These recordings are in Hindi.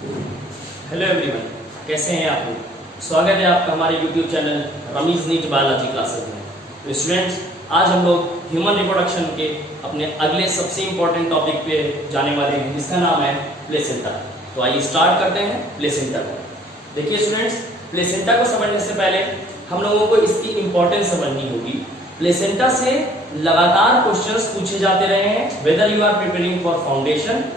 हेलो एवरीवन, कैसे हैं आप लोग। स्वागत है आपका हमारे YouTube channel Rameez NEET biology classes में। तो स्टूडेंट्स, आज हम लोग ह्यूमन रिप्रोडक्शन के अपने अगले सबसे इम्पोर्टेंट टॉपिक पे जाने वाले हैं, जिसका नाम है प्लेसेंटा। तो आइए स्टार्ट करते हैं प्लेसेंटा को। देखिए स्टूडेंट्स, प्लेसेंटा को समझने से पहले हम लोगों को इसकी इम्पोर्टेंस समझनी होगी। प्लेसेंटा से लगातार क्वेश्चंस पूछे जाते रहे हैं, whether you are preparing for foundation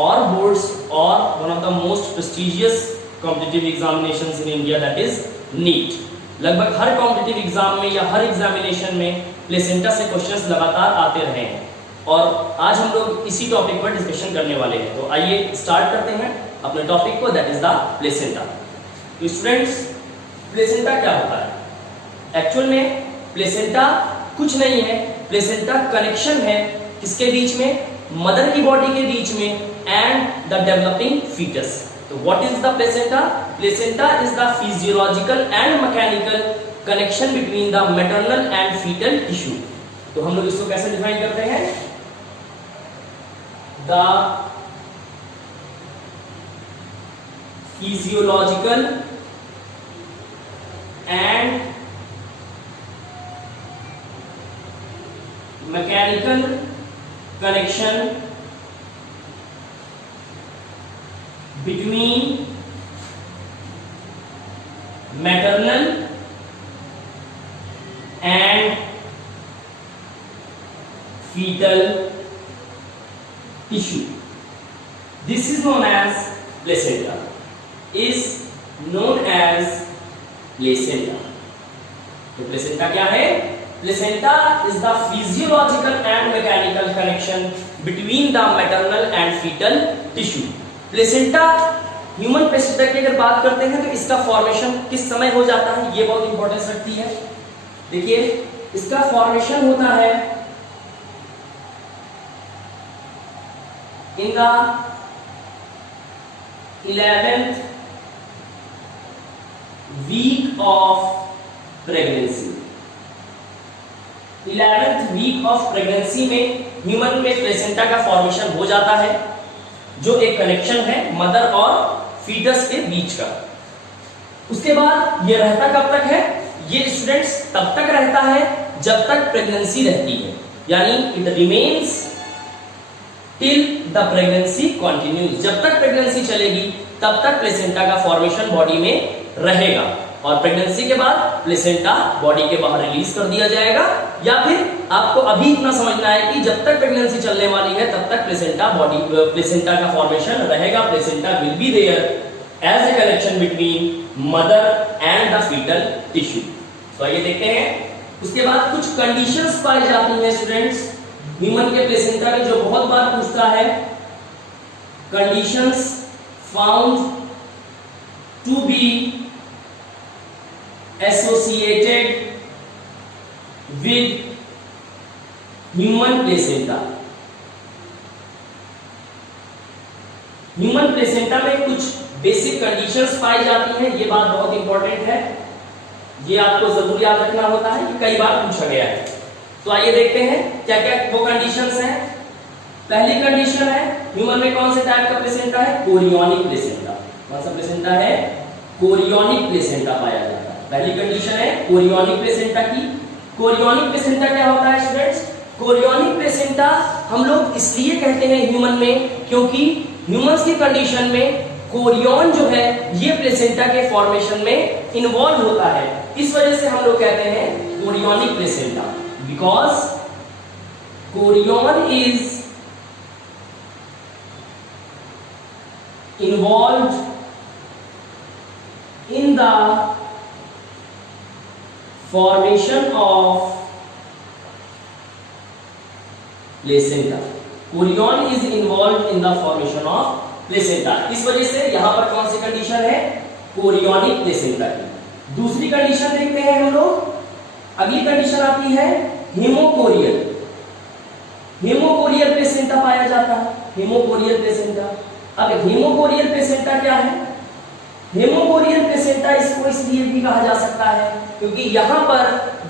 or boards or one of the most prestigious competitive examinations in India, that is NEET। लगभग हर कॉम्पिटिटिव एग्जाम में या हर एग्जामिनेशन में प्लेसेंटा से क्वेश्चंस लगातार आते रहे हैं और आज हम लोग इसी टॉपिक पर डिस्कशन करने वाले हैं। तो आइए स्टार्ट करते हैं अपने टॉपिक को, दैट इज द प्लेसेंटा। तो स्टूडेंट्स, प्लेसेंटा क्या होता है? एक्चुअल में प्लेसेंटा कुछ नहीं है, प्लेसेंटा कनेक्शन है किसके बीच में? मदर की बॉडी के बीच में एंड द डेवलपिंग फीटस। तो what is the placenta? Placenta is the physiological and mechanical connection between the maternal and foetal tissue. तो हम लोग इसको कैसे डिफाइन करते हैं? The physiological and mechanical connection between maternal and fetal tissue. This is known as placenta. Is known as placenta. तो placenta क्या है? Placenta is the physiological and mechanical connection between the maternal and fetal tissue. Placenta, human placenta की अगर बात करते हैं तो इसका फॉर्मेशन किस समय हो जाता है, ये बहुत इंपॉर्टेंस रखती है। देखिए, इसका फॉर्मेशन होता है in the 11th week of pregnancy. 11th week of pregnancy में ह्यूमन में प्लेसेंटा का फॉर्मेशन हो जाता है, जो एक कनेक्शन है मदर और फीटस के बीच का। उसके बाद ये रहता कब तक है? ये स्टूडेंट्स तब तक रहता है जब तक प्रेगनेंसी रहती है, यानी it remains till the pregnancy continues. जब तक प्रेगनेंसी चलेगी तब तक प्लेसेंटा का फॉर्मेशन बॉडी में रहेगा और प्रेगनेंसी के बाद प्लेसेंटा बॉडी के बाहर रिलीज कर दिया जाएगा। या फिर आपको अभी इतना समझना है कि जब तक प्रेगनेंसी चलने वाली है तब तक प्लेसेंटा का फॉर्मेशन रहेगा। Placenta will be there as a connection between mother and the foetal tissue. तो आइए देखते हैं। उसके बाद कुछ कंडीशंस पाई जाती हैं स्टूडेंट्स ह्यूमन के प्लेसेंटा में, जो बहुत बार पूछता है। Conditions found to be associated with human placenta। Human placenta में कुछ बेसिक कंडीशंस पाई जाती हैं, ये बात बहुत इंपॉर्टेंट है, ये आपको जरूर याद रखना होता है, ये कई बार पूछा गया है। तो आइए देखते हैं क्या क्या वो कंडीशंस हैं। पहली कंडीशन है, ह्यूमन में कौन से टाइप का प्लेसेंटा है? Chorionic placenta. कौन सा प्लेसेंटा है? कोरियोनिक प्लेसेंटा पाया जाता है। पहली कंडीशन है कोरियोनिक प्लेसेंटा की। कोरियोनिक प्लेसेंटा क्या होता है स्टूडेंट्स? कोरियोनिक प्लेसेंटा हम लोग इसलिए कहते हैं ह्यूमन में, क्योंकि ह्यूमंस की कंडीशन में कोरियन जो है ये प्लेसेंटा के फॉर्मेशन में इन्वॉल्व होता है। इस वजह से हम लोग कहते हैं chorionic placenta, because Korean is involve in the formation of placenta। Korean is involved in the formation of placenta। इस वजह से यहां पर कौन सी कंडीशन है? कोरियोनिक प्लेसेंटा की। दूसरी कंडीशन देखते हैं हम लोग। अगली कंडीशन आती है हेमोकोरियल। हेमोकोरियल प्लेसेंटा पाया जाता है। हेमोकोरियल प्लेसेंटा। अब हेमोकोरियल प्लेसेंटा क्या है? हेमोकोरियल प्लेसेंटा इसको इसलिए भी कहा जा सकता है क्योंकि यहां पर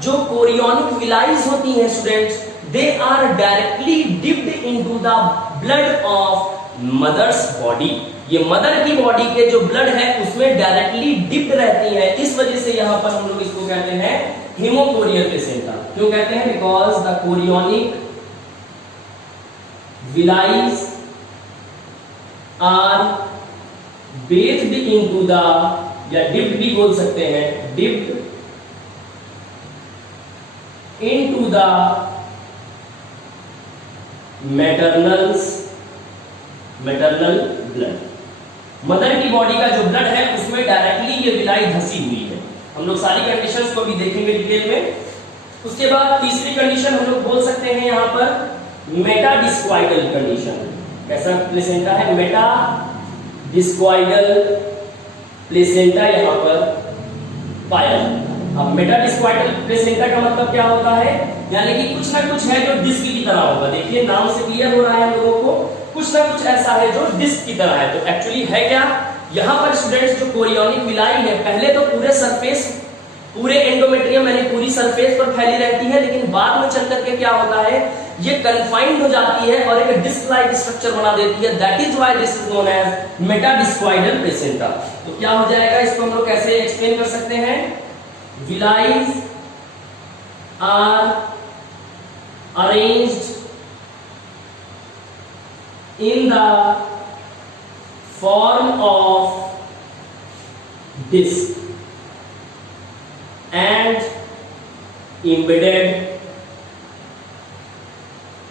जो कोरियोनिक विलाइज होती हैं students, they are directly dipped into the blood of mother's body. ये मदर की बॉडी के जो ब्लड है उसमें डायरेक्टली डिप्ड रहती है, इस वजह से यहां पर हम लोग इसको कहते हैं हेमोकोरियल प्लेसेंटा। क्यों कहते हैं? Because the chorionic villi are based into the, या डिप्ड भी बोल सकते हैं, dipped into the maternal blood. Mother की बॉडी का जो ब्लड है उसमें डायरेक्टली ये विलाई धसी हुई है। हम लोग सारी कंडीशंस को भी देखेंगे डिटेल में। उसके बाद तीसरी कंडीशन हम लोग बोल सकते हैं यहां पर मेटाडिस्क्वाइडल कंडीशन। कैसा प्लेसेंटा है? मेटाडिस्क्वाइडल प्लेसेंटा यहां पर पाया जाता है। अब मेटाडिस्क्वाइडल प्लेसेंटा का मतलब क्या होता है? यानी कि कुछ ना कुछ है जो डिस्क की तरह होगा। देखिए नाम से क्लियर हो रहा है हम लोगों को, कुछ ना कुछ ऐसा है जो डिस्क की तरह है। तो एक्चुअली है क्या यहां पर स्टूडेंट्स? जो कोरियोनिक विलाई है पहले तो पूरे सरफेस, पूरे एंडोमेट्रियम यानी पूरी सरफेस पर फैली रहती है, लेकिन बाद में चल करके क्या होता है, ये कन्फाइंड हो जाती है और एक डिस्क लाइक स्ट्रक्चर बना देती है। That is why this is known as metadiscoidal placenta. तो क्या हो जाएगा, इसको हम लोग कैसे एक्सप्लेन कर सकते हैं? Villi are arranged in the form of disc and embedded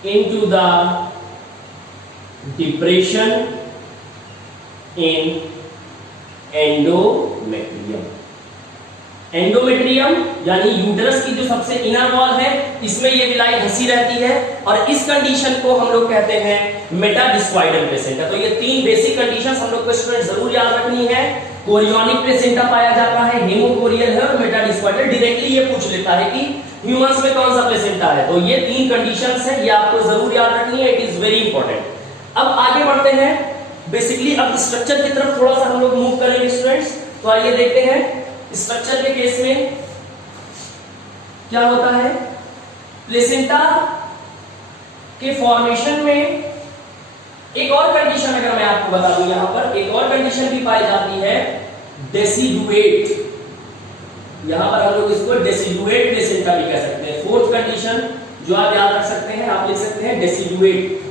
into the depression in endometrium। Endometrium यानी यूट्रस की जो सबसे इनर वॉल है, इसमें ये विलाई धसी रहती है और इस कंडीशन को हम लोग कहते हैं मेटाडिस्क्वाइडल प्लेसेंटा। तो ये तीन बेसिक कंडीशंस हम लोग को स्टूडेंट जरूर याद रखनी है। कोरियोनिक प्लेसेंटा पाया जाता है, हेमोकोरियल है और मेटाडिस्क्वाइडल। डायरेक्टली ये पूछ लेता है कि ह्यूमंस में कौन सा प्लेसेंटा है, तो ये तीन कंडीशंस है, ये आपको जरूर याद रखनी है। It is very important. अब आगे बढ़ते हैं, बेसिकली अब स्ट्रक्चर की तरफ थोड़ा सा हम लोग मूव करेंगे स्टूडेंट्स। तो आइए देखते हैं स्ट्रक्चर के केस में क्या होता है। प्लेसेंटा के फॉर्मेशन में एक और कंडीशन अगर मैं आपको बता दूं, यहां पर एक और कंडीशन भी पाई जाती है, डेसिडुएट। यहां पर हम लोग इसको डेसिडुएट प्लेसेंटा भी कह सकते हैं। फोर्थ कंडीशन जो आप याद रख सकते हैं, आप लिख सकते हैं डेसिडुएट।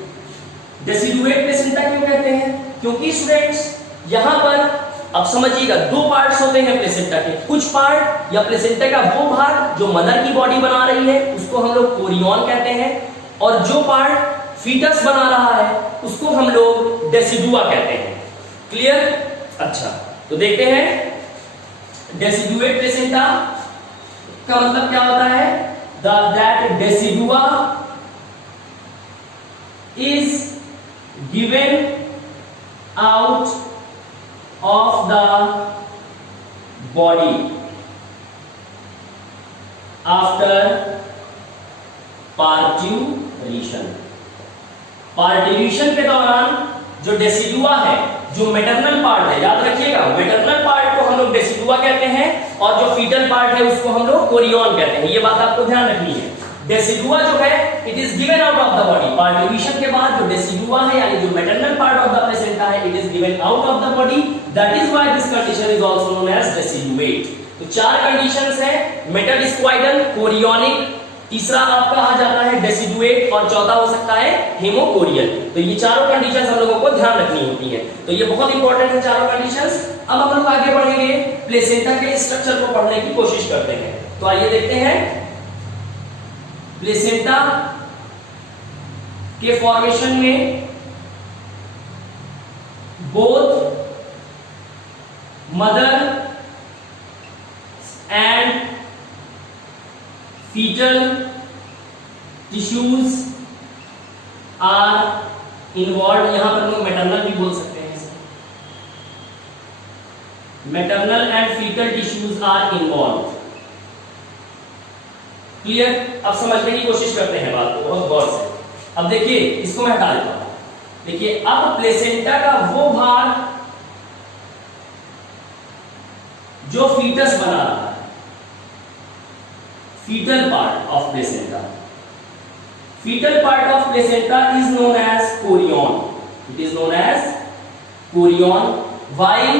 डेसिडुएट प्लेसेंटा क्यों कहते हैं? क्योंकि स्टूडेंट्स यहां पर अब समझिएगा दो पार्ट्स होते हैं प्लेसेंटा के। कुछ पार्ट या प्लेसेंटा का वो भाग जो मदर की बॉडी बना रही है उसको हम लोग कोरियन कहते हैं, और जो पार्ट फीटस बना रहा है उसको हम लोग डेसिडुआ कहते हैं। क्लियर? अच्छा, तो देखते हैं डेसिडुएट प्लेसेंटा का मतलब क्या होता है। That decidua is given out of the body after parturition। Parturition के दौरान जो डेसिडुआ है, जो मेटरनल पार्ट है, याद रखिएगा मेटरनल पार्ट को हम लोग डेसिडुआ कहते हैं और जो फीटल पार्ट है उसको हम लोग कोरियन कहते हैं। ये बात आपको ध्यान रखनी है। डेसिडुआ जो है it is given out of the body. Parturition के बाद जो डेसिडुआ है यानी जो maternal part of the placenta है, it is given out of the body. That is why this condition is also known as deciduate. तो चार कंडीशंस है, मेटाडिस्क्वाइडल, कोरियोनिक, तीसरा आपका आ जाता है डेसिडुएट और चौथा हो सकता है हेमोकोरियल। तो ये चारों कंडीशंस हम लोगों को ध्यान रखनी होती है। तो ये बहुत इंपॉर्टेंट है चारों कंडीशंस। अब हम लोग आगे बढ़ेंगे, प्लेसेंटा के स्ट्रक्चर को पढ़ने की कोशिश करते हैं। तो आइए देखते हैं प्लेसेंटा के फॉर्मेशन में both mother and fetal tissues are involved। यहां पर लोग मैटरनल भी बोल सकते हैं, maternal and foetal tissues are involve. Clear? अब समझने की कोशिश करते हैं बात को बहुत गौर से। अब देखिए इसको मैं हटा देता हूं। देखिए अब प्लेसेंटा का वो भाग जो फीटस बना रहा है, fetal part of placenta, fetal part of placenta is known as chorion। It is known as Korean, while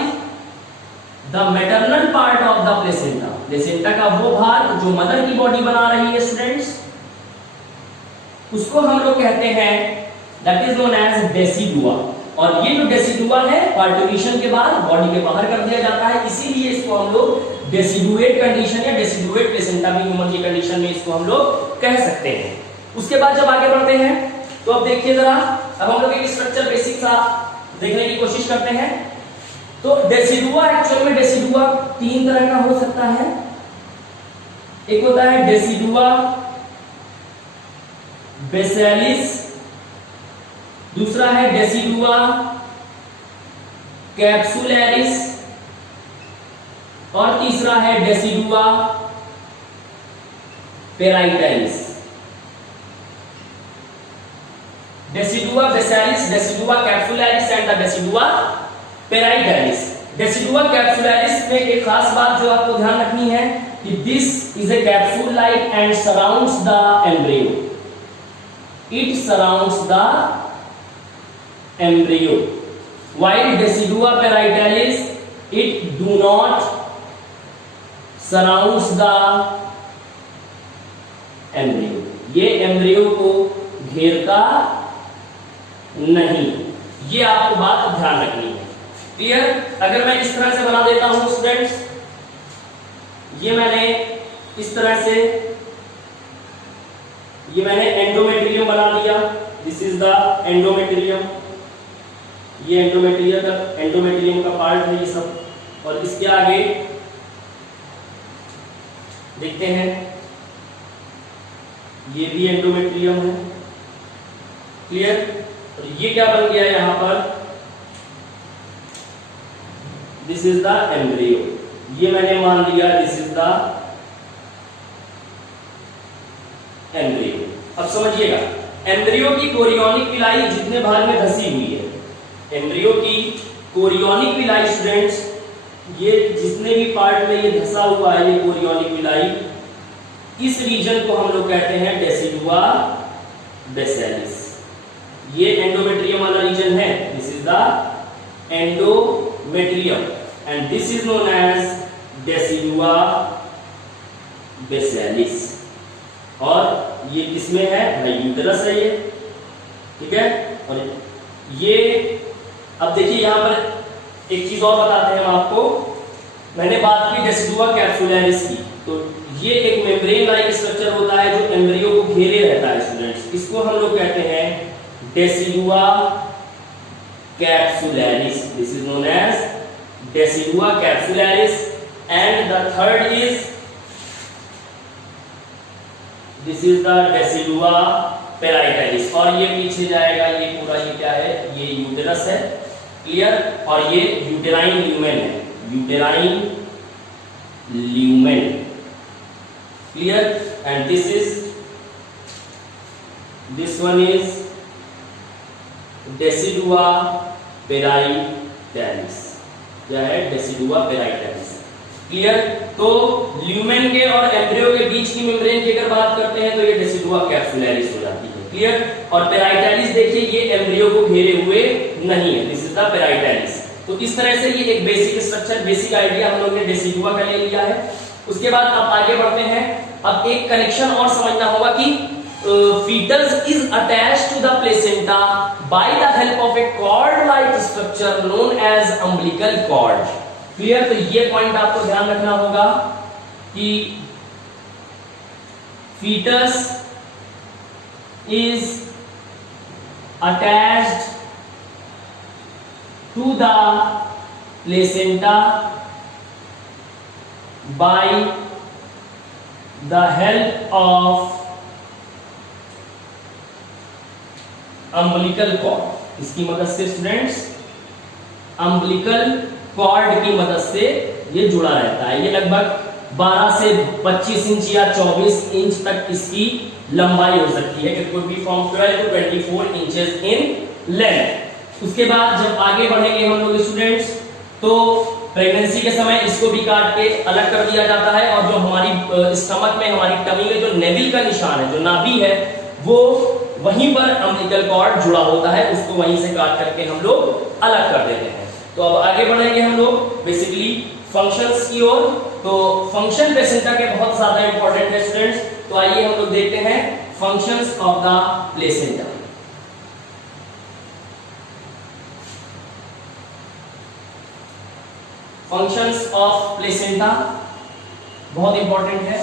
the maternal part of the placenta, placenta का वो भाग जो मदर की बॉडी बना रही है स्टूडेंट्स, उसको हम लोग कहते हैं that is known as decidua. और ये जो डेसिडुआ है पार्टुलेशन के बाद बॉडी के बाहर कर दिया जाता है, इसीलिए इसको हम लोग डेसिडुएट कंडीशन या डेसिडुएट प्लेसेंटा भी ह्यूमन की कंडीशन में इसको हम लोग कह सकते हैं। उसके बाद जब आगे बढ़ते हैं तो अब देखिए जरा, अब हम लोग एक स्ट्रक्चर बेसिक सा देखने की कोशिश करते हैं। तो डेसिडुआ, एक्चुअल में डेसिडुआ तीन तरह का हो सकता है। एक होता है डेसिडुआ बेसिलिस, दूसरा है डेसिडुआ कैप्सुलैरिस और तीसरा है decidua parietalis. Decidua basalis, decidua capsularis and the decidua parietalis. Decidua capsularis में एक खास बात जो आपको ध्यान रखनी है कि this is a capsule like and surrounds the embryo, it surrounds the embryo, while decidua parietalis it do not surrounds the embryo, ये एम्ब्रियो को घेरता नहीं। ये आपको बात ध्यान रखनी है। क्लियर? अगर मैं इस तरह से बना देता हूं स्टूडेंट्स, ये मैंने इस तरह से ये मैंने एंडोमेट्रियम बना दिया, दिस इज द एंडोमेट्रियम, ये एंडोमेट्रियम का पार्ट है ये सब। और इसके आगे देखते हैं ये भी एंडोमेट्रियम है। क्लियर? और ये क्या बन गया यहां पर, दिस इज द एम्ब्रियो, ये मैंने मान लिया दिस इज द एम्ब्रियो। अब समझिएगा, एम्ब्रियो की कोरियोनिक विलाई जितने भाग में धसी हुई है, एम्ब्रियो की कोरियोनिक विलाई स्टूडेंट्स, ये जितने भी पार्ट में ये धसा हुआ है ये कोरियोनिक विलाई, इस रीजन को हम लोग कहते हैं डेसिडुआ बेसिलिस। ये एंडोमेट्रियम वाला रीजन है, this is the endometrium and this is known as decidua basalis. और ये किसमें है भाई, यूटेरस है ये, ठीक है। और ये अब देखिए यहां पर एक चीज और बताते हैं हम आपको, मैंने बात की डेसिडुआ कैप्सुलैरिस की, तो ये एक मेम्ब्रेन लाइक स्ट्रक्चर होता है जो एम्ब्रियो को घेरे रहता है स्टूडेंट्स, इसको हम लोग कहते हैं decidua capsularis, this is known as decidua capsularis. And the third is this is the decidua parietalis. और ये पीछे जाएगा, ये पूरा ये क्या है, ये यूटेरस है। क्लियर? और ये यूटेराइन ल्यूमेन है, uterine lumen. Clear? And this one is decidua parietalis, क्या है, डेसिडुआ पेराइटालिस। क्लियर? तो ल्यूमेन के और एम्ब्रियो के बीच की मेम्ब्रेन की अगर बात करते हैं तो ये डेसिडुआ कैप्सुलैरिस हो जाती है। क्लियर? और पेराइटालिस देखिए ये एम्ब्रियो को घेरे हुए नहीं है, दिस इज द पेराइटालिस। तो इस तरह से ये एक बेसिक स्ट्रक्चर, बेसिक आइडिया हम लोग ने डेसिडुआ का ले लिया है। उसके बाद अब आगे बढ़ते हैं। अब एक कनेक्शन और समझना होगा कि fetus is attached to the placenta by the help of a cord-like structure known as umbilical cord. Clear? तो ये पॉइंट आपको ध्यान रखना होगा कि fetus is attached to the placenta by the help of umbilical cord. इसकी मदद से स्टूडेंट्स अम्बिलिकल कॉर्ड की मदद से ये जुड़ा रहता है। ये लगभग 12 से 25 इंच या 24 इंच तक इसकी लंबाई हो सकती है। It could be from 12 to 24 inches in length. उसके बाद जब आगे बढ़ेंगे हम लोग स्टूडेंट्स, तो प्रेगनेंसी के समय इसको भी काट के अलग कर दिया जाता है, और जो हमारी स्टमक में, हमारी टमी में जो नेविल का निशान है, जो नाभि है, वो वहीं पर अम्बिलिकल कॉर्ड जुड़ा होता है, उसको वहीं से काट करके हम लोग अलग कर देते हैं। तो अब आगे बढ़ेंगे हम लोग बेसिकली फंक्शंस की ओर। तो फंक्शन प्लेसेंटा के बहुत ज्यादा इंपॉर्टेंट है स्टूडेंट्स, तो आइए हम लोग देखते हैं functions of the placenta. Functions of placenta बहुत इंपॉर्टेंट है।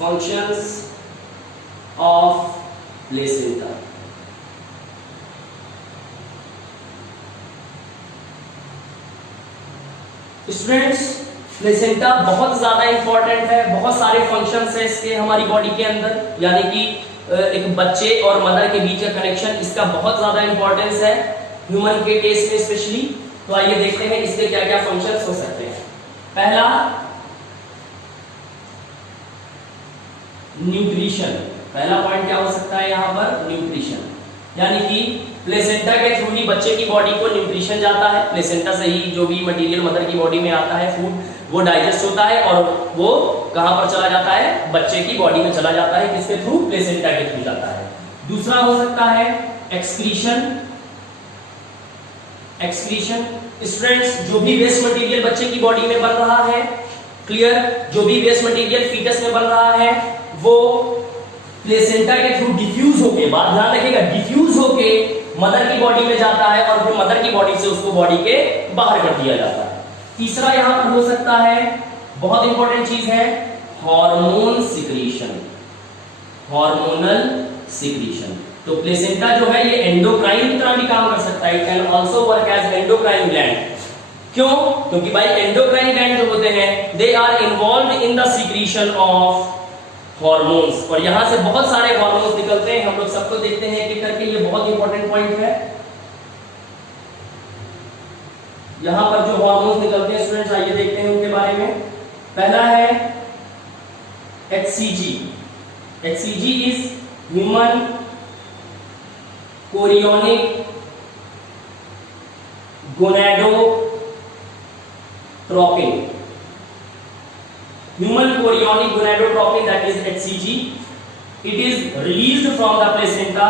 Functions of placenta. Students placenta बहुत ज्यादा इंपॉर्टेंट है, बहुत सारे फंक्शंस है इसके हमारी बॉडी के अंदर, यानी कि एक बच्चे और मदर के बीच का कनेक्शन, इसका बहुत ज्यादा इंपॉर्टेंस है ह्यूमन के केस में स्पेशली। तो आइए देखते हैं इसके क्या क्या फंक्शंस हो सकते हैं। पहला न्यूट्रिशन, पहला पॉइंट क्या हो सकता है यहाँ पर, न्यूट्रिशन, यानी कि प्लेसेंटा के थ्रू ही बच्चे की बॉडी को न्यूट्रिशन जाता है। प्लेसेंटा से ही जो भी मटेरियल मदर की बॉडी में आता है फूड, वो डाइजेस्ट होता है और वो कहां पर चला जाता है, बच्चे की बॉडी में चला जाता है, किसके थ्रू, प्लेसेंटा के थ्रू जाता है। दूसरा हो सकता है एक्सक्रीशन। एक्सक्रीशन स्टूडेंट्स, जो भी वेस्ट मटेरियल बच्चे की बॉडी में बन रहा है, क्लियर, जो भी वेस्ट मटेरियल फीटस में बन रहा है वो प्लेसेंटा के थ्रू डिफ्यूज होके, बात ध्यान रखिएगा, डिफ्यूज होके मदर की बॉडी में जाता है और फिर मदर की बॉडी से उसको बॉडी के बाहर कर दिया जाता है। तीसरा यहां पर हो सकता है, बहुत इंपॉर्टेंट चीज है, हार्मोन सिक्रीशन, हार्मोनल सिक्रीशन। तो प्लेसेंटा जो है ये एंडोक्राइन की तरह भी काम कर सकता है, it can also work as endocrine gland. क्यों? क्योंकि भाई एंडोक्राइन ग्लैंड जो होते हैं they are involved in the secretion of hormones, और यहां से बहुत सारे हार्मोन्स निकलते हैं, हम लोग सबको देखते हैं कि करके, ये बहुत इंपॉर्टेंट पॉइंट है। यहां पर जो हार्मोन्स निकलते हैं स्टूडेंट्स, आइए देखते हैं उनके बारे में। पहला है HCG। HCG is human chorionic gonadotropin, human chorionic gonadotropin, that is HCG. It is released from the placenta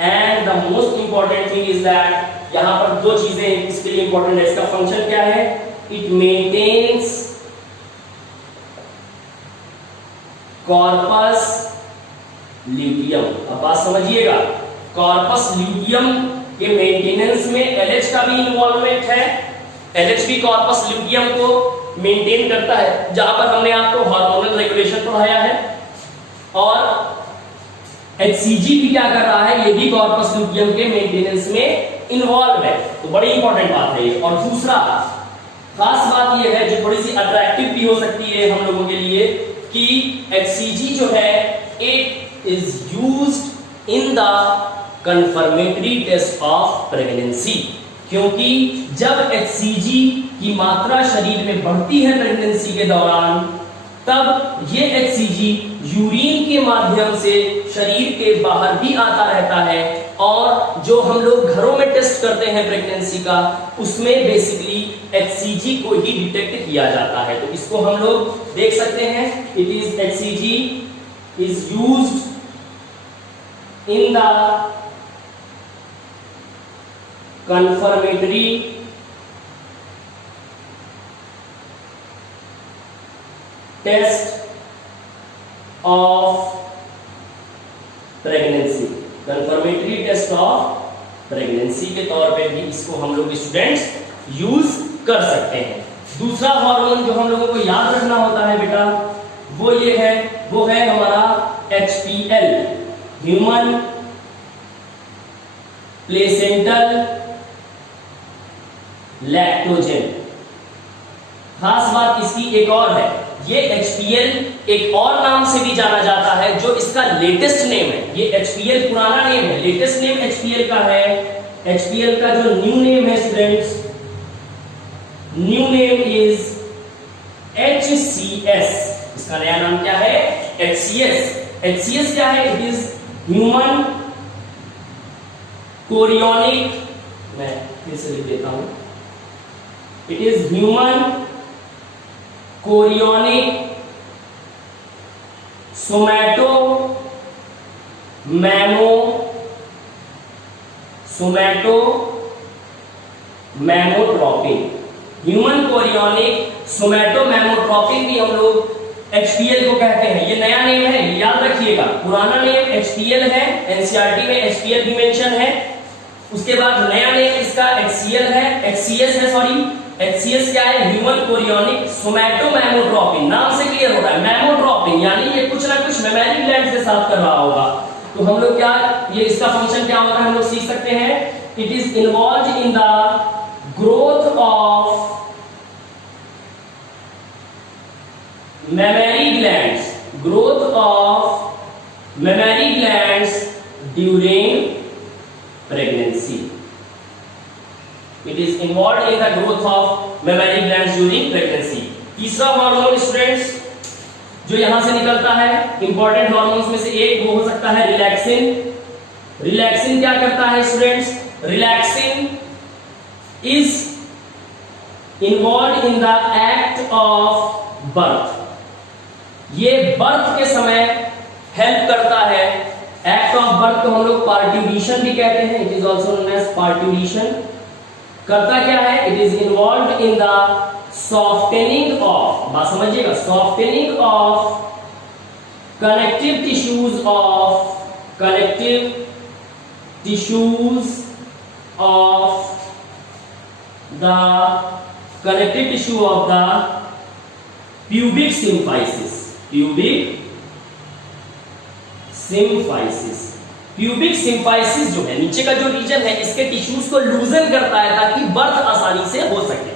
and the most important thing is that यहाँ पर दो चीजें इसके लिए इंपॉर्टेंट है। इसका फंक्शन क्या है, it maintains corpus luteum। अब बात समझिएगा, कॉर्पस ल्यूटियम के मेंटेनेंस में LH का भी इन्वॉल्वमेंट है। LH भी कॉर्पस ल्यूटियम को मेंटेन करता है, जहां पर हमने आपको हार्मोनल रेगुलेशन पढ़ाया है, और HCG भी क्या कर रहा है, ये भी कॉर्पस ल्यूटियम के मेंटेनेंस में इन्वॉल्व है। तो बड़ी इंपॉर्टेंट बात है ये। और दूसरा खास बात ये है जो थोड़ी सी अट्रैक्टिव भी हो सकती है हम लोगों के लिए, कि HCG जो है it is used in the confirmatory test of pregnancy, क्योंकि जब HCG की मात्रा शरीर में बढ़ती है प्रेगनेंसी के दौरान, तब ये HCG यूरिन के माध्यम से शरीर के बाहर भी आता रहता है, और जो हम लोग घरों में टेस्ट करते हैं प्रेगनेंसी का, उसमें बेसिकली HCG को ही डिटेक्ट किया जाता है। तो इसको हम लोग देख सकते हैं, it is HCG is used in the confirmatory test of pregnancy, confirmatory test of pregnancy के तौर पे भी इसको हम लोग स्टूडेंट्स यूज कर सकते हैं। दूसरा हार्मोन जो हम लोगों को याद रखना होता है बेटा, वो ये है, वो है हमारा HPL, ह्यूमन प्लेसेंटल लैक्टोजेन। खास बात इसकी एक और है, ये HPL एक और नाम से भी जाना जाता है, जो इसका लेटेस्ट नेम है। ये HPL पुराना नेम है, लेटेस्ट नेम HPL का है। HPL का जो न्यू नेम है students, new name is HCS। इसका नया नाम क्या है, HCS। HCS क्या है, इट इज ह्यूमन कोरियोनिक, मैं फिर से लिख देता हूं, it is human chorionic somatomammotropin. Human chorionic somatomammotropin भी हम लोग HPL को कहते हैं। ये नया नेम है, याद रखिएगा। पुराना नेम HTL है, एनसीईआरटी में HTL भी मेंशन है। उसके बाद नया नेम इसका HCL है, HCS है, सॉरी HCS क्या है? Human chorionic somatomammotropin. नाम से क्लियर हो रहा है, मेमोट्रोपिन यानी ये कुछ ना कुछ मेमोरी ग्लैंड से साथ कर रहा होगा। तो हम लोग क्या, ये इसका फंक्शन क्या होता है हम लोग सीख सकते हैं। It is involve in the growth of mammary glands, during pregnancy. It is involved in the growth of mammary glands during pregnancy. तीसरा हार्मोन स्टूडेंट्स जो यहां से निकलता है, इंपॉर्टेंट हार्मोन्स में से एक वो हो सकता है रिलैक्सिन। रिलैक्सिन क्या करता है students? Relaxin is involve in the act of birth. ये बर्थ के समय हेल्प करता है। एक्ट ऑफ बर्थ को हम लोग पार्ट्यूरेशन भी कहते हैं। It is also known as parturition. करता क्या है? It is involve in the softening of, बात समझिएगा, softening of connective tissues of the pubic symphysis. Pubic symphysis जो है, नीचे का जो रीजन है, इसके टिश्यूज को लूजन करता है ताकि बर्थ आसानी से हो सके।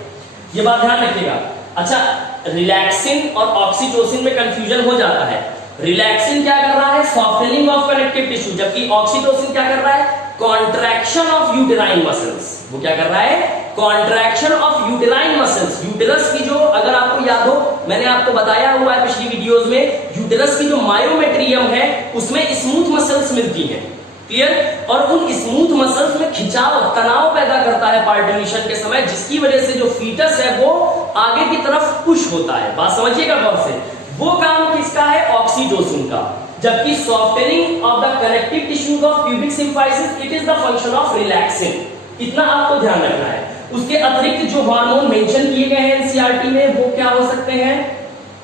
ये बात ध्यान रखिएगा। अच्छा, रिलैक्सिन और ऑक्सीटोसिन में कंफ्यूजन हो जाता है। रिलैक्सिन क्या कर रहा है? सॉफ्टनिंग ऑफ कनेक्टिव टिश्यू, जबकि ऑक्सीटोसिन क्या कर रहा है? Contraction of uterine muscles. वो क्या कर रहा है? Contraction of uterine muscles. Uterus की जो, अगर आपको याद हो, मैंने आपको बताया हुआ है पिछली वीडियोस में, यूटेरस की जो मायोमेट्रियम है उसमें स्मूथ मसल्स मिलती हैं, क्लियर? और उन स्मूथ मसल्स में खिंचाव, तनाव पैदा करता है पार्ट्यूरेशन के समय, जिसकी वजह से जो फीटस है वो आगे की तरफ पुश होता है। बात समझिएगा गौर से। वो काम किसका है? ऑक्सीटोसिन का। जबकि softening of the connective tissues of pubic symphysis, it is the function of relaxin. इतना आपको ध्यान रखना है। उसके अतिरिक्त जो हार्मोन मेंशन किए गए हैं एनसीईआरटी में, वो क्या हो सकते हैं?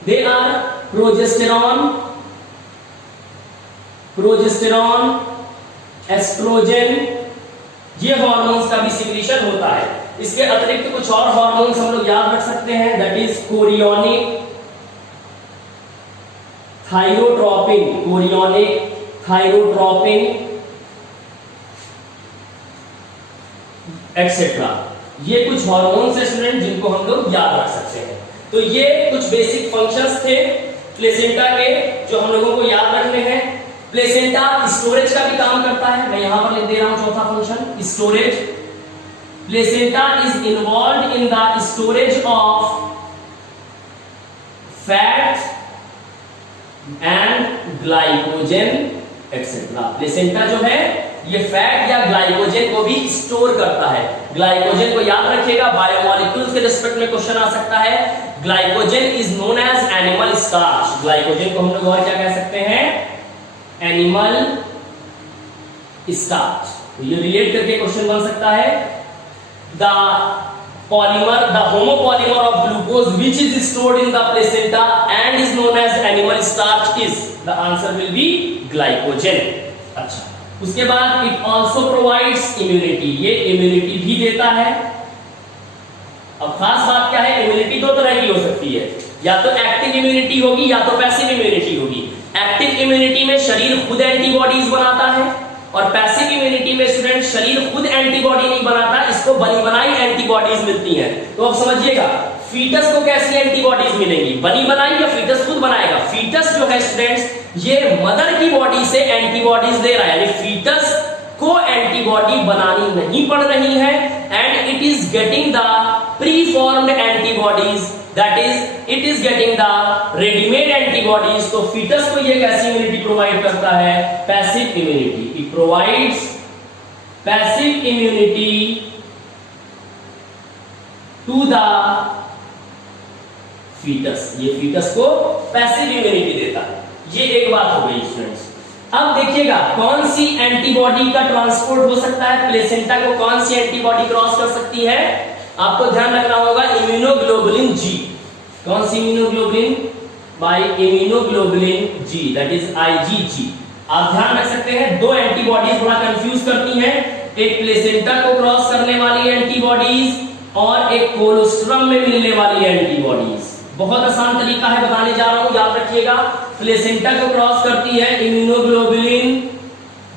दे आर प्रोजेस्टेरॉन, एस्ट्रोजन, ये हार्मोन्स का भी सिक्रीशन होता है। इसके अतिरिक्त कुछ और हार्मोन्स हम लोग याद रख सकते हैं, that is chorionic thyrotropin, etcetera. ये कुछ हार्मोन्स हैं स्टूडेंट जिनको हम लोग याद रख सकते हैं। तो ये कुछ बेसिक फंक्शंस थे प्लेसेंटा के जो हम लोगों को याद रखने हैं। प्लेसेंटा स्टोरेज का भी काम करता है। मैं यहां पर लिख दे रहा हूं चौथा function, storage. Placenta is involve in the storage of fat and glycogen etcetera. Placenta जो है ये फैट या ग्लाइकोजन को भी स्टोर करता है। ग्लाइकोजन को याद रखिएगा, बायोमोलिक्यूल्स के रिस्पेक्ट में क्वेश्चन आ सकता है। Glycogen is known as animal starch. Glycogen को हम लोग और क्या कह सकते हैं? Animal starch. तो ये रिलेट करके क्वेश्चन बन सकता है। The homopolymer of glucose which is stored in the placenta and is known as animal starch is, the answer will be glycogen. अच्छा, उसके बाद it also provides immunity, ये immunity भी देता है। अब खास बात क्या है? इम्यूनिटी दो तरह की हो सकती है, या तो एक्टिव इम्यूनिटी होगी या तो पैसिव इम्यूनिटी होगी। एक्टिव इम्यूनिटी में शरीर खुद एंटीबॉडीज बनाता है, और पैसिव इम्यूनिटी में स्टूडेंट शरीर खुद एंटीबॉडी नहीं बनाता, इसको बनी बनाई एंटीबॉडीज मिलती हैं। तो अब समझिएगा, फीटस को कैसी एंटीबॉडीज मिलेंगी? बनी बनाई या फीटस खुद बनाएगा? फीटस जो है स्टूडेंट्स ये मदर की बॉडी से एंटीबॉडीज ले रहा है, यानी फीटस को एंटीबॉडी बनानी नहीं पड़ रही है, and it is getting the preformed antibodies, that is it is getting the readymade antibodies. तो फीटस को ये कैसी इम्यूनिटी प्रोवाइड करता है? Passive immunity. It provides passive immunity to the foetus, ये फीटस को पैसिव इम्यूनिटी देता है। ये एक बात हो गई स्टूडेंट्स। अब देखिएगा कौन सी एंटीबॉडी का ट्रांसपोर्ट हो सकता है, प्लेसेंटा को कौन सी एंटीबॉडी क्रॉस कर सकती है, आपको ध्यान रखना होगा इम्यूनोग्लोबुलिन जी। कौन सी immunoglobulin? By immunoglobulin G, that is IgG। आप ध्यान रख सकते हैं दो एंटीबॉडीज थोड़ा कंफ्यूज करती हैं, एक प्लेसेंटा को क्रॉस करने वाली एंटीबॉडीज और एक कोलोस्ट्रम में मिलने वाली एंटीबॉडीज। बहुत आसान तरीका है बताने जा रहा हूं, याद रखिएगा। प्लेसेंटा को क्रॉस करती है इम्यूनोग्लोबुलिन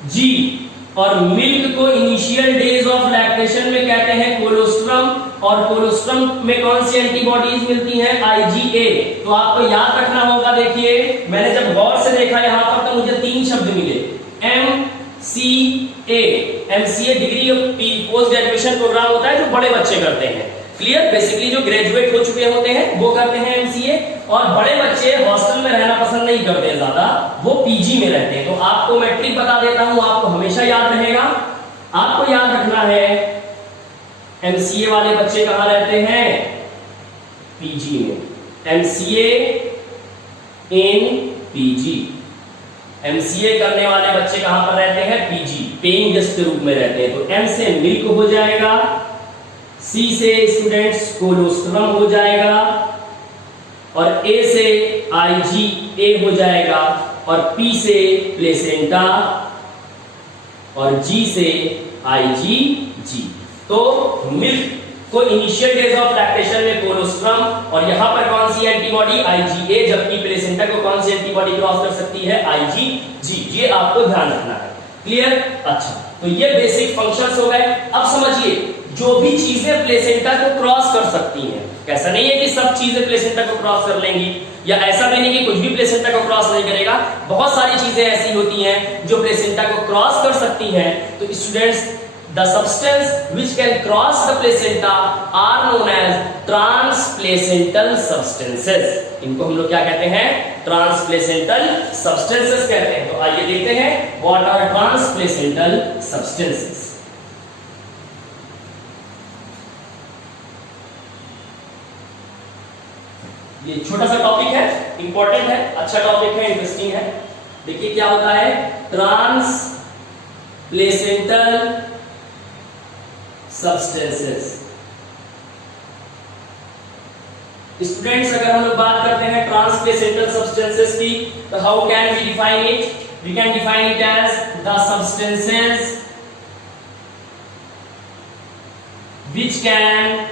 जी और मिल्क को इनिशियल डेज ऑफ लैक्टेशन में कहते हैं कोलोस्ट्रम, और कोलोस्ट्रम में कौन सी एंटीबॉडीज मिलती हैं? IgA। तो आपको याद रखना होगा, देखिए मैंने जब गौर से देखा यहां पर तो मुझे तीन शब्द मिले, MCA। MCA degree post graduation programme होता है जो बड़े बच्चे करते हैं, क्लियर। बेसिकली जो ग्रेजुएट हो चुके होते हैं वो करते हैं MCA, और बड़े बच्चे हॉस्टल में रहना पसंद नहीं करते ज्यादा, वो PG में रहते हैं। तो आपको मैट्रिक बता देता हूं, आपको हमेशा याद रहेगा। आपको याद रखना है MCA वाले बच्चे कहां रहते हैं? PG में। MCA इन PG। MCA करने वाले बच्चे कहां पर रहते हैं? PG, पेइंग गेस्ट के रूप में रहते हैं। तो M से मिल्क हो जाएगा, C से स्टूडेंट्स कोलोस्ट्रम हो जाएगा, और A से IgA हो जाएगा, और P से प्लेसेंटा, और G से IgG। तो मिल्क को इनिशियल डेज ऑफ लैक्टेशन में कोलोस्ट्रम, और यहां पर कौन सी एंटीबॉडी? IgA, जबकि प्लेसेंटा को कौन सी एंटीबॉडी क्रॉस कर सकती है? IgG। ये आपको ध्यान रखना है, क्लियर। अच्छा, तो ये बेसिक फंक्शंस हो गए। अब समझिए जो भी चीजें प्लेसेंटा को क्रॉस कर सकती हैं, ऐसा नहीं है कि सब चीजें प्लेसेंटा को क्रॉस कर लेंगी, या ऐसा भी नहीं कि कुछ भी प्लेसेंटा को क्रॉस नहीं करेगा। बहुत सारी चीजें ऐसी होती हैं जो प्लेसेंटा को क्रॉस कर सकती हैं। तो students, the substance which can cross the placenta are known as transplacental substances. इनको हम लोग क्या कहते हैं? ट्रांसप्लेसेंटल सब्सटेंसेस कहते हैं। तो आइए देखते हैं व्हाट आर ट्रांसप्लेसेंटल सब्सटेंसेस। ये छोटा सा टॉपिक है, इंपॉर्टेंट है, अच्छा टॉपिक है, इंटरेस्टिंग है। देखिए क्या होता है ट्रांसप्लेसेंटल सब्सटेंसेस। स्टूडेंट्स, अगर हम लोग बात करते हैं ट्रांसप्लेसेंटल सब्सटेंसेस की, तो how can we define it? We can define it as the substances which can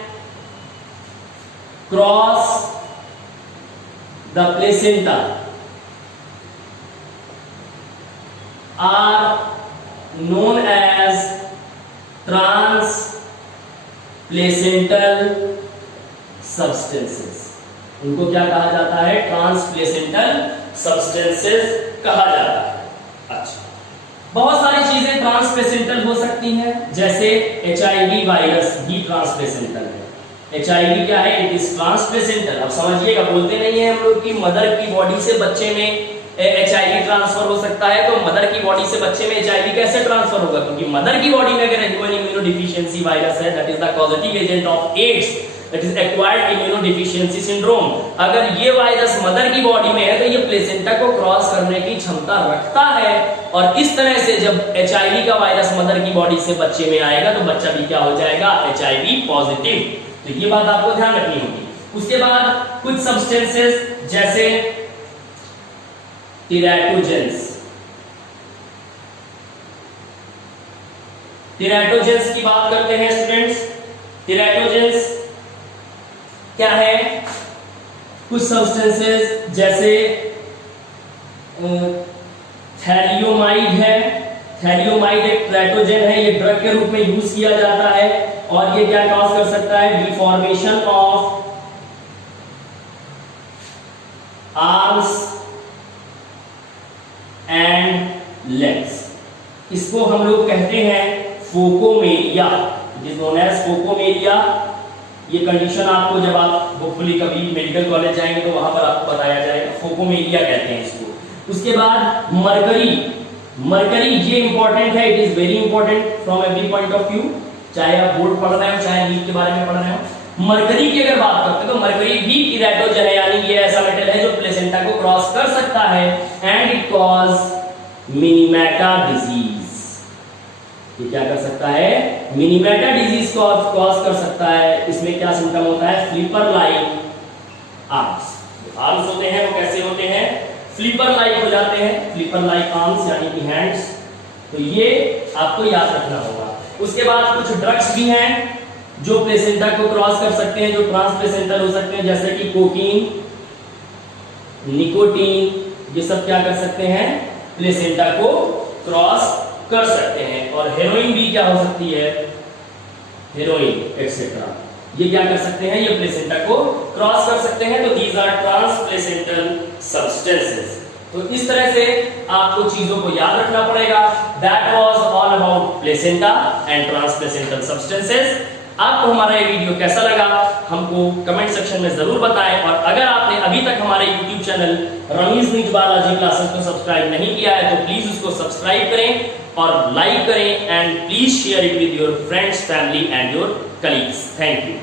cross the placenta are known as transplacental substances। उनको क्या कहा जाता है? ट्रांसप्लेसेंटल सब्सटेंसेस कहा जाता है। अच्छा, बहुत सारी चीजें ट्रांसप्लेसेंटल हो सकती हैं, जैसे HIV वायरस भी ट्रांसप्लेसेंटल है। HIV क्या है? It is ट्रांसप्लेसेंटल। अब समझिएगा, बोलते नहीं है हम लोग कि मदर की बॉडी से बच्चे में HIV ट्रांसफर हो सकता है। तो मदर की बॉडी से बच्चे में HIV कैसे ट्रांसफर होगा? क्योंकि मदर की बॉडी में अगर ह्यूमन इम्यूनोडेफिशिएंसी वायरस है, that is the causative agent of AIDS, that is acquired immunodeficiency syndrome. अगर ये वायरस मदर की बॉडी में है तो ये प्लेसेंटा को क्रॉस करने की क्षमता रखता है, और इस तरह से जब HIV का वायरस मदर की बॉडी से बच्चे में आएगा तो बच्चा भी क्या हो जाएगा? HIV positive. तो ये बात आपको ध्यान रखनी होगी। उसके बाद कुछ सब्सटेंसेस जैसे टेराटोजेंस। टेराटोजेंस की बात करते हैं स्टूडेंट्स। टेराटोजेंस क्या है? कुछ सब्सटेंसेस जैसे थैलियोमाइड है। थैलियोमाइड एक टेराटोजेन है, ये ड्रग के रूप में यूज किया जाता है, और ये क्या कॉज कर सकता है? Deformation of arms and legs. इसको हम लोग कहते हैं फोकोमेरिया, इट इज नोन एज फोकोमेरिया। ये कंडीशन आपको जब आप होपफुली कभी मेडिकल कॉलेज जाएंगे तो वहां पर आपको बताया जाएगा, फोकोमेरिया कहते हैं इसको। उसके बाद मरकरी। मरकरी ये इंपॉर्टेंट है, it is very important from every point of view, चाहे आप बोर्ड पढ़ रहे हो चाहे नीट के बारे में पढ़ रहे हो। मरकरी की अगर बात करते हैं तो मरकरी भी कीरेटोजन है, यानी ये ऐसा मेटल है जो प्लेसेंटा को क्रॉस कर सकता है एंड इट कॉज मिनीमेटा डिजीज। ये क्या कर सकता है? मिनीमेटा डिजीज को कॉज कर सकता है। इसमें क्या सिम्टम होता है? Flipper like arms. आर्म्स होते हैं वो कैसे होते हैं? फ्लिपर लाइक हो जाते हैं, फ्लिपर लाइक आर्म्स यानी कि हैंड्स। तो ये आपको याद रखना होगा। उसके बाद कुछ ड्रग्स भी हैं जो प्लेसेंटा को क्रॉस कर सकते हैं, जो ट्रांसप्लेसेंटल हो सकते हैं, जैसे कि कोकीन, निकोटीन, ये सब क्या कर सकते हैं? प्लेसेंटा को क्रॉस कर सकते हैं। और हेरोइन भी क्या हो सकती है? हेरोइन एक्सेट्रा, ये क्या कर सकते हैं? ये प्लेसेंटा को क्रॉस कर सकते हैं। तो दीज आर ट्रांसप्लेसेंटल सब्सटेंसेस। तो इस तरह से आपको चीजों को याद रखना पड़ेगा। That was all about placenta and ट्रांसप्लेसेंटल substances. आपको हमारा ये वीडियो कैसा लगा हमको कमेंट सेक्शन में जरूर बताएं। और अगर आपने अभी तक हमारे YouTube channel Rameez NEET biology classes को सब्सक्राइब नहीं किया है तो प्लीज उसको सब्सक्राइब करें और लाइक करें and please share it with your friends, family and your colleagues. Thank you.